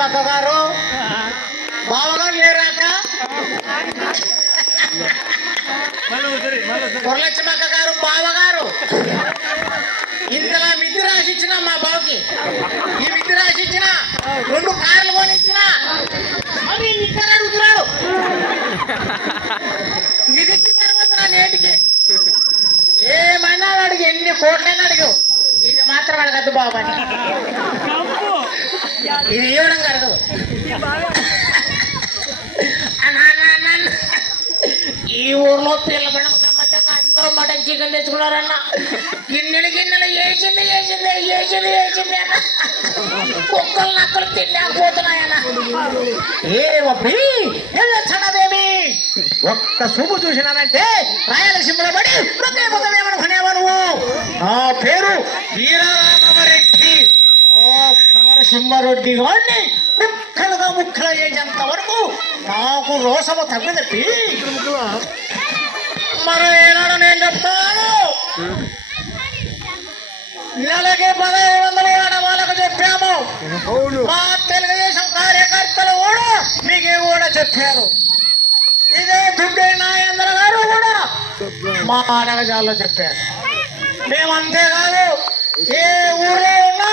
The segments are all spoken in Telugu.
వరలక్ష్మక్క గారు బావగారు లేరాక వరలక్ష్మక్క గారు బావగారు ఇంతలా మిద్ది రాసిచ్చిన మా బావకి ఈ మిద్ది రాసిచ్చిన 2 కార్లు కొనిచ్చిన మరి నిక్కర అడుగుతున్నాడు నిధిచ్చిన తర్వాత నా నేటికి ఏమైనా అడిగి ఎన్ని కోట్లైనా అడిగావు ఇది మాత్రం అడగద్దు బాబు అని ఇది ఇవ్వడం అడగదు ఈ ఊర్లో పిల్లబడి అందరూ మటన్ చికెన్ తెచ్చుకున్నారన్న గిన్నెలు వేసింది అన్న కుక్కలు నక్కలు తిన్నాకపోతున్నాయన్న ఏమీ ఒక్క చూపు చూసినానంటే రాయలసీమలో పడి ప్రత్యేకమనుకునేవా నువ్వు నా పేరు వీరరామరెడ్డి సమరసింహారెడ్డి గారిని ముక్కలు చేసేంత వరకు నాకు రోషము తగ్గదప్పి మరి ఏనాడు నేను చెప్తాను నెలకి 1500 వాళ్ళకు చెప్పాము మా తెలుగుదేశం కార్యకర్తలు కూడా మీకు కూడా చెప్పారు ఇదే దుడ్డే నాగేంద్ర గారు కూడా మా అడగజాల్లో చెప్పారు మేమంతేకాదు ఏ ఊర్లో ఉన్నా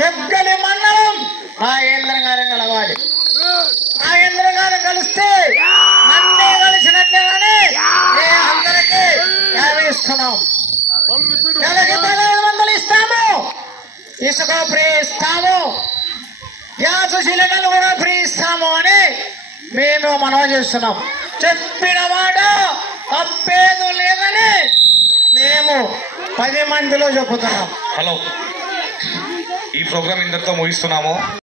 దుగ్గని మండలం నాగేంద్ర గారిని కలవాలి నాగేంద్ర గారిని కలిస్తే నన్నే కలిసినట్లేగానే అందరికీ 50 ఇస్తున్నాం నెలకి 1500 ఇస్తాము ఇసుక ఫ్రీ ఇస్తాము గ్యాస్ సిలిండర్లు కూడా ఫ్రీ ఇస్తాము అని మేము మనవి చేస్తున్నాం చెప్పిన మాట తప్పేదు లేదని మేము 10 మందిలో చెప్పుతున్నాం. హలో, ఈ ప్రోగ్రాం ఇంతటితో ముగిస్తున్నాము.